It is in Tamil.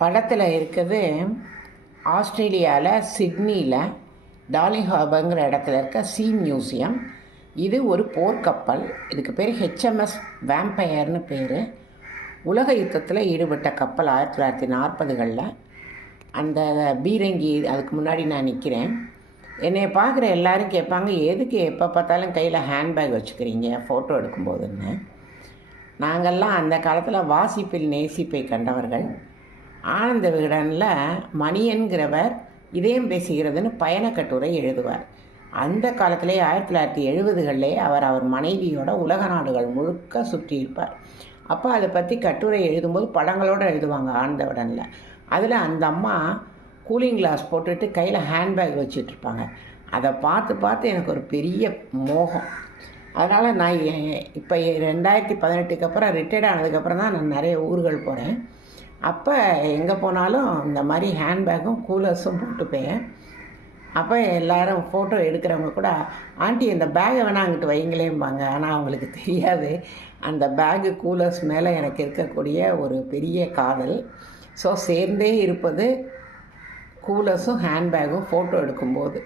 படத்தில் இருக்கிறது ஆஸ்திரேலியாவில் சிட்னியில் டார்லிங் ஹார்பருங்கிற இடத்துல இருக்க சி மியூசியம். இது ஒரு போர்க்கப்பல் இதுக்கு பேர் ஹெச்எம்எஸ் வேம்பயர்னு பேர். உலக யுத்தத்தில் ஈடுபட்ட கப்பல் ஆயிரத்தி தொள்ளாயிரத்தி நாற்பதுகளில். அந்த பீரங்கி அதுக்கு முன்னாடி நான் நிற்கிறேன் என்னை பார்க்குற எல்லாரும் கேட்பாங்க எதுக்கு எப்போ பார்த்தாலும் கையில் ஹேண்ட்பேக் வச்சுக்கிறீங்க? ஃபோட்டோ எடுக்கும்போதுன்னு. நாங்கள்லாம் அந்த காலத்தில் வாசிப்பில் நேசிப்பை கண்டவர்கள். ஆனந்த விகடனில் மணியன்கிறவர் இதயம் பேசுகிறதுன்னு பயணக்கட்டுரை எழுதுவார். அந்த காலத்திலே ஆயிரத்தி தொள்ளாயிரத்தி எழுபதுகளிலே அவர் அவர் மனைவியோட உலக நாடுகள் முழுக்க சுற்றியிருப்பார் அப்போ அதை பற்றி கட்டுரை எழுதும்போது படங்களோடு எழுதுவாங்க ஆனந்த விடனில் அதில் அந்த அம்மா கூலிங் கிளாஸ் போட்டுட்டு கையில் ஹேண்ட்பேக் வச்சுட்ருப்பாங்க அதை பார்த்து பார்த்து எனக்கு ஒரு பெரிய மோகம். அதனால் நான் இப்போ ரெண்டாயிரத்தி பதினெட்டுக்கு அப்புறம் ரிட்டையர்ட் ஆனதுக்கப்புறம் தான் நான் நிறைய ஊர்கள் போகிறேன் அப்போ எங்கே போனாலும் இந்த மாதிரி ஹேண்ட்பேக்கும் கூலர்ஸும் போட்டுப்பேன். அப்போ எல்லாரும் ஃபோட்டோ எடுக்கிறவங்க கூட ஆண்டி இந்த பேகை வேணால் அங்கிட்டு வைங்களேம்பாங்க. ஆனால் அவங்களுக்கு தெரியாது. அந்த பேகு கூலர்ஸ் மேலே எனக்கு இருக்கக்கூடிய ஒரு பெரிய காதல். ஸோ சேர்ந்தே இருப்பது கூலர்ஸும் ஹேண்ட்பேக்கும் ஃபோட்டோ எடுக்கும்போது.